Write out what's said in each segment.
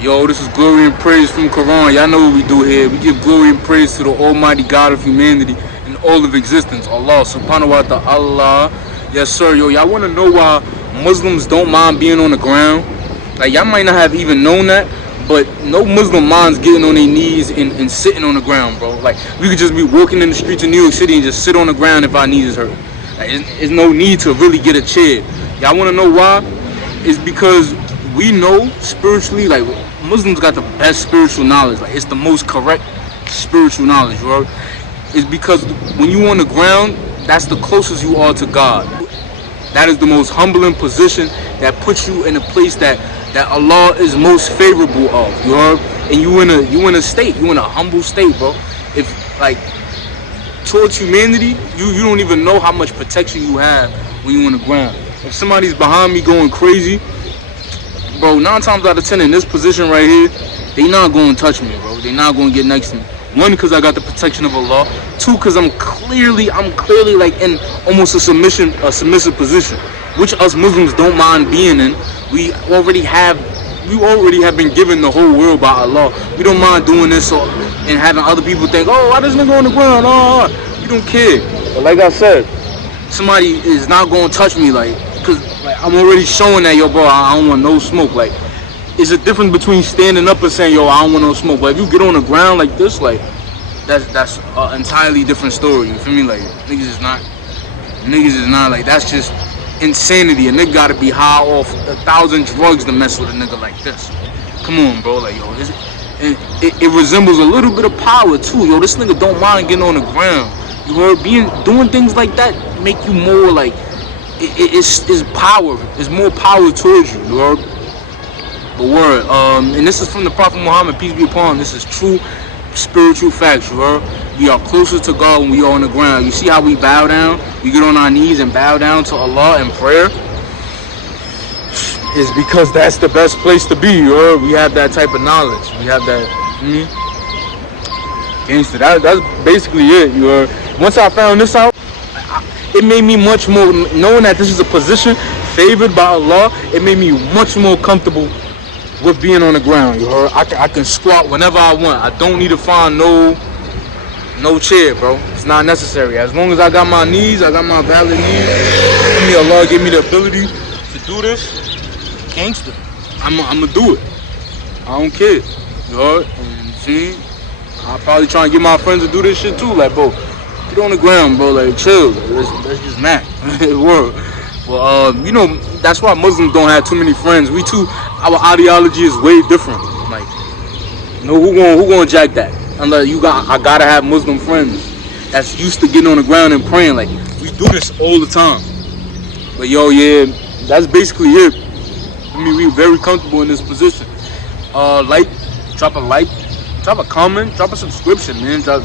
Yo, this is glory and praise from Quran. Y'all know what we do here. We give glory and praise to the Almighty God of humanity and all of existence. Allah subhanahu wa ta'ala. Yes, sir. Yo, y'all want to know why Muslims don't mind being on the ground? Like, y'all might not have even known that, but no Muslim minds getting on their knees and sitting on the ground, bro. Like, we could just be walking in the streets of New York City and just sit on the ground if our knees is hurt. Like, there's no need to really get a chair. Y'all want to know why? It's because we know spiritually, like, Muslims got the best spiritual knowledge. Like, it's the most correct spiritual knowledge, bro. It's because when you on the ground, that's the closest you are to God. That is the most humbling position that puts you in a place that Allah is most favorable of. You heard? And you in a state, you in a humble state, bro. If, like, towards humanity, you don't even know how much protection you have when you on the ground. If somebody's behind me going crazy, bro, 9 times out of 10 in this position right here, they not going to touch me, bro. They not going to get next to me. 1, because I got the protection of Allah. 2, because I'm clearly like in almost a submissive position, which us Muslims don't mind being in. We already have been given the whole world by Allah. We don't mind doing this and having other people think, oh, why this nigga on the ground? Oh, we don't care. But like I said, somebody is not going to touch me, like, because like, I'm already showing that, yo, bro, I don't want no smoke. Like, it's a difference between standing up and saying, yo, I don't want no smoke. But if you get on the ground like this, like, that's an entirely different story. You feel me? Like, niggas is not like, that's just insanity. A nigga gotta be high off 1,000 drugs to mess with a nigga like this. Come on, bro. Like, yo, it resembles a little bit of power too. Yo, this nigga don't mind getting on the ground. You heard? Doing things like that make you more like, it's power. It's more power towards you. You heard? But word, and this is from the Prophet Muhammad, peace be upon him. This is true spiritual facts, you heard? We are closer to God when we are on the ground. You see how we bow down? We get on our knees and bow down to Allah in prayer? It's because that's the best place to be, you heard? We have that type of knowledge. We have that, gangster. That's basically it, you heard? Once I found this out, it made me much more, knowing that this is a position favored by Allah, it made me much more comfortable with being on the ground, you heard? I can squat whenever I want. I don't need to find no chair, bro. It's not necessary. As long as I got my knees, I got my valid knees. Allah give me the ability to do this, gangster. I'ma do it. I don't care, you heard? And see, I'll probably try and get my friends to do this shit too. Like, bro, get on the ground, bro. Like, chill. Let's just smack. Word. Well, you know, that's why Muslims don't have too many friends. Our ideology is way different. Like, you know, who gonna jack that? Unless I gotta have Muslim friends that's used to getting on the ground and praying. Like, we do this all the time. But yo, yeah, that's basically it. I mean, we're very comfortable in this position. Drop a comment, drop a subscription, man. Drop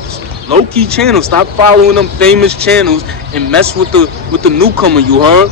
low-key channel. Stop following them famous channels and mess with the newcomer, you heard?